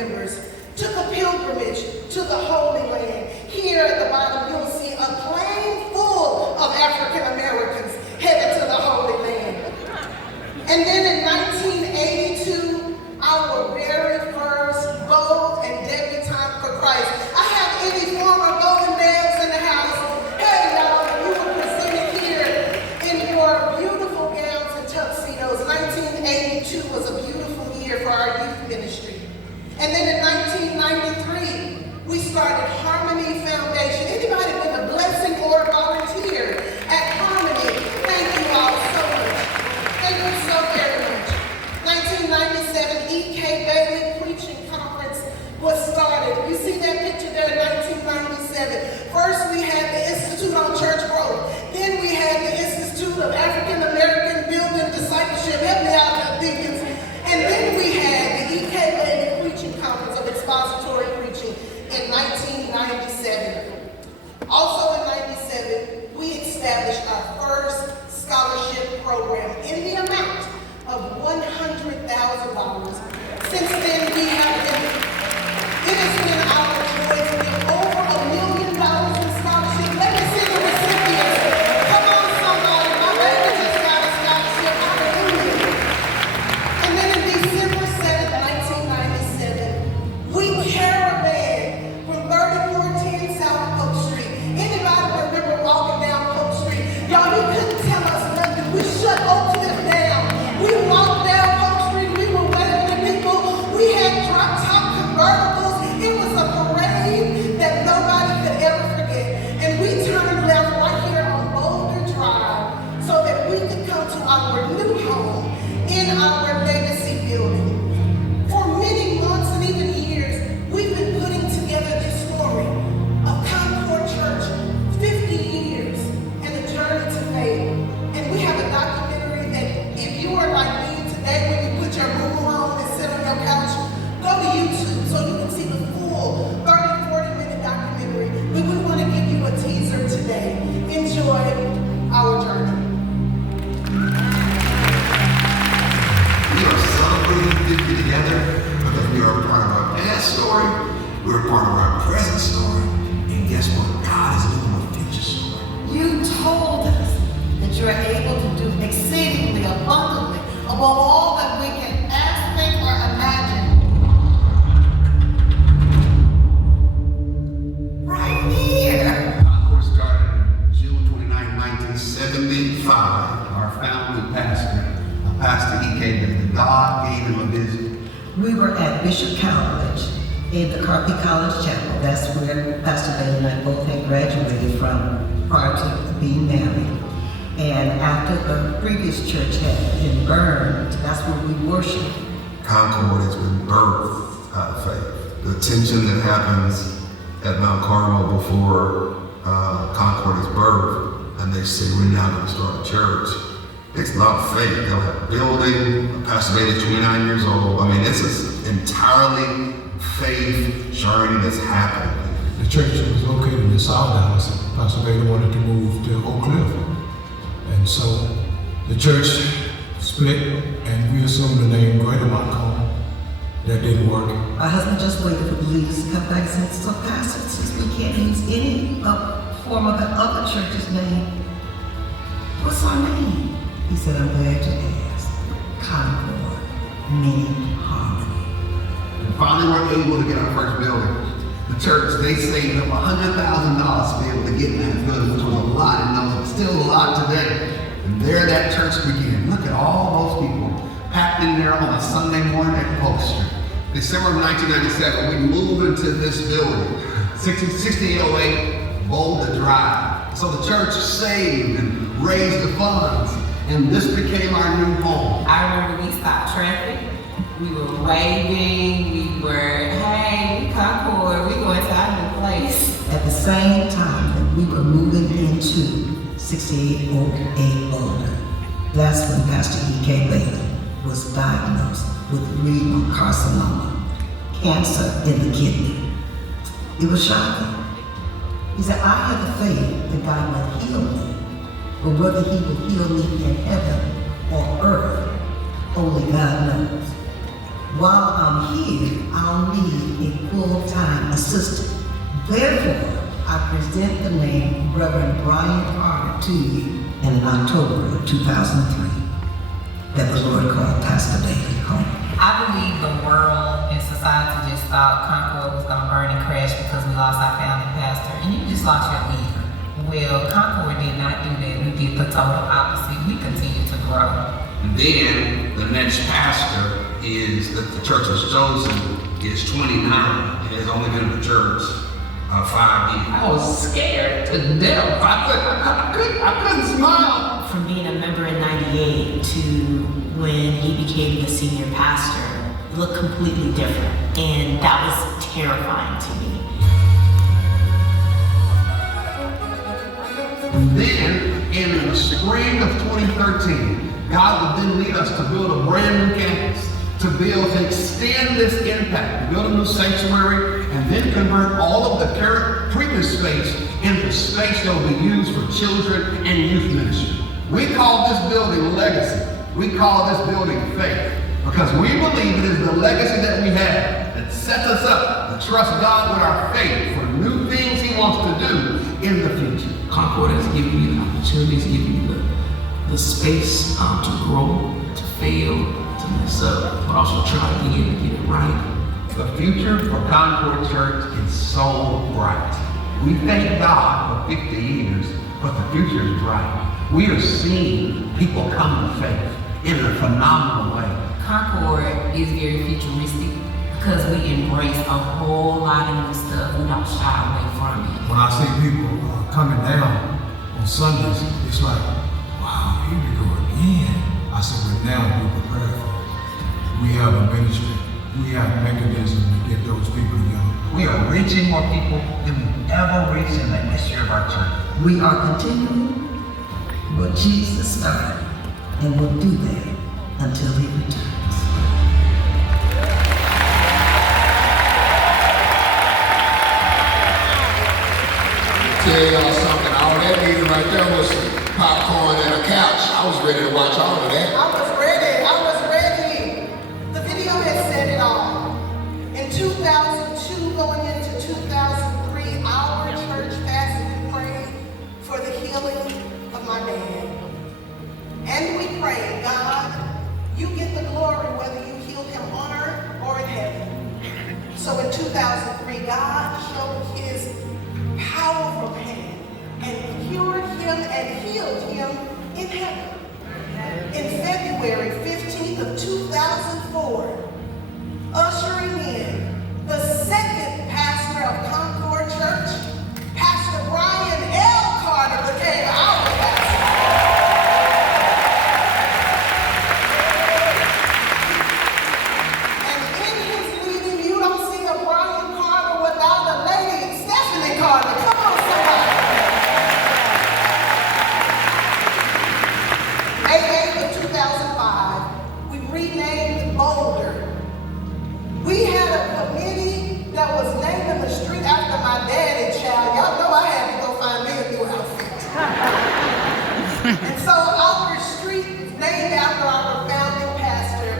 members took a pilgrimage to the Holy Land. Here at the bottom, you'll see a plane full of African Americans headed to the Holy Land. And then in 1982, our very first Bold and Debutante for Christ. I have any former Golden Dabs in the house. Hey, y'all, you were presented here in your beautiful gowns and tuxedos. 1982 was a beautiful year for our youth ministry. And then in 1993, we started Harmony Foundation. Anybody been a blessing or a volunteer at Harmony? Thank you all so much. Thank you so very much. 1997, E.K. Bailey Preaching Conference was started. You see that picture there in 1997. First, we had the Institute on Church Growth. Then we had the Institute of African American Building Discipleship. Help me out, deacons. And then we had the E.K. Bailey Preaching Conference of Expository Preaching in 1997. Also in 97, we established our first scholarship program in the amount of $100,000. Since then, it has been our joy to give over $1 million in scholarships. Let me see the recipients. Come on, somebody. My baby just got a scholarship. Hallelujah. And then in December 7th, 1997, we caravan from 3410 South Polk Street. Anybody remember walking down Polk Street? Y'all, you couldn't tell us nothing. We shut Oak Cliff down. We walked down Polk Street. We were waving at people. We had drop-top convertibles. It was a parade that nobody could ever forget. And we turned left right here on Boulder Drive so that we could come to our new home in our legacy building. For many months and even years, we've been putting together this story of Concord Church, 50 years, and the journey to faith. And we have a documentary that if you are like me today, when you put your room on and sit on your couch, go to YouTube so you can see the full 30-40-minute documentary. But we want to give you a teaser today. Enjoy our journey. We are celebrating 50 together because we are a part of our past story, we're a part of our present story, and guess what? God is doing a future story. You told us that you are able to do exceedingly abundantly above all that we can ask, think, or imagine. Right here. Concord started June 29, 1975. Our founding pastor, Pastor E.K. Bailey, God gave him a vision. We were at Bishop College in the Carpy College Chapel. That's where Pastor Bailey and I both had graduated from prior to being married. And after the previous church had been burned, that's where we worshiped. Concord has been birthed out of faith. The tension that happens at Mount Carmel before Concord is birthed, and they say, we're now going to start a church. It's a lot of faith. They'll have a building. Pastor Bailey is 29 years old. I mean, this is entirely faith journey that's happening. The church was located in South Dallas. Pastor Bailey wanted to move to Oak Cliff. And so the church split and we assumed the name Greater Mount Carmel. That didn't work. My husband just waited for the leaders to come back and said, so Pastor, since we can't use any form of the other church's name, what's our name? He said, I'm glad you asked. Concord, meaning harmony. And finally, we're able to get our first building. The church, they saved up $100,000 to be able to get in that building, which was a lot, and it's still a lot today. And there that church began. Look at all those people packed in there on a Sunday morning at Polk Street. December of 1997, we moved into this building, 6808 Boulder Drive. So the church saved and raised the funds, and this became our new home. I remember we stopped traffic. We were waving. We were, hey, Concord, we going to our new place. At the same time that we were moving into 6808 Boulder, that's when Pastor E.K. Bailey was diagnosed with renal carcinoma, cancer in the kidney. It was shocking. He said, I had the faith that God would heal me, but whether he would heal me in heaven or earth, only God knows. While I'm here, I'll need a full-time assistant. Therefore, I present the name Reverend Brian Carter to you in October of 2003 that the Lord called Pastor David home. I believe the world and society just thought Concord was going to burn and crash because we lost our founding pastor, and you just lost your leader. Well, Concord did not do that. We did the total opposite. We continue to grow. Then the next pastor is that the church was chosen is 29 and has only been in the church 5 years. I was scared to death. I couldn't smile. From being a member in 98 to when he became the senior pastor, it looked completely different. And that was terrifying to me. Then, in the spring of 2013, God would then lead us to build a brand new campus, to extend this impact, to build a new sanctuary, and then convert all of the current previous space into space that will be used for children and youth ministry. We call this building legacy. We call this building faith, because we believe it is the legacy that we have that sets us up to trust God with our faith for new things He wants to do in the future. Concord has given you the opportunities, given you the space to grow, to fail, to mess up, but also try again to get it right. The future for Concord Church is so bright. We thank God for 50 years, but the future is bright. We are seeing people come to faith in a phenomenal way. Concord is very futuristic because we embrace a whole lot of new stuff. We don't shy away from it. When I see people coming down on Sundays, it's like, wow, here we go again. I said, but now we're prepared for it. We have a ministry. We have mechanisms to get those people together. We are reaching more people than we've ever reached in the history of our church. We are continuing what Jesus started, and will do that until He returns. Tell y'all something, all that needed right there was some popcorn and a couch. I was ready to watch all of that. I was ready. The video has said it all. In 2002, going into 2003, our church fasted and prayed for the healing of my dad. And we prayed, God, you get the glory whether you healed him on earth or in heaven. So in 2003, God showed His powerful hand and cured him and healed him in heaven. In February 15th of 2004, ushering in the second pastor of Concord Church, Pastor Brian L. Carter became our pastor. And in his leading, you don't see a Brian Carter without a lady, Stephanie Carter. Come on, somebody. 8/8 of 2005, we renamed Boulder. We had a committee that was naming the street after my daddy, child. Y'all know I had to go find me a new outfit. And so our street is named after our founding pastor,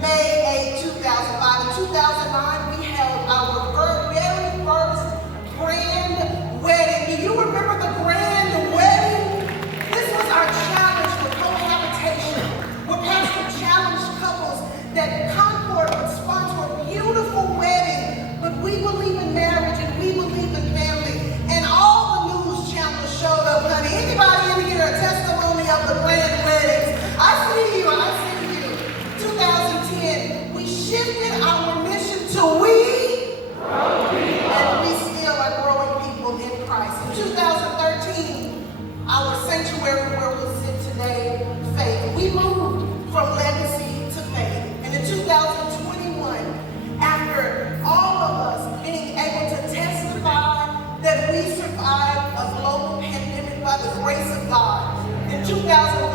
May 8, 2005. In 2009, we held our very first grand wedding. Do you remember the grand wedding? This was our challenge for cohabitation, where Pastor challenged couples that Concord would sponsor a beautiful wedding, but we believe in marriage and we believe in family. And all the news channels showed up, honey. Anybody in here a testimony of the grand weddings? I see you. 2010, we shifted our mission to we, and we still are growing people in Christ. In 2013, our sanctuary where we sit today, faith. We moved from legacy to faith. And in 2021, after all of us being able to testify that we survived a global pandemic by the grace of God, in 2021,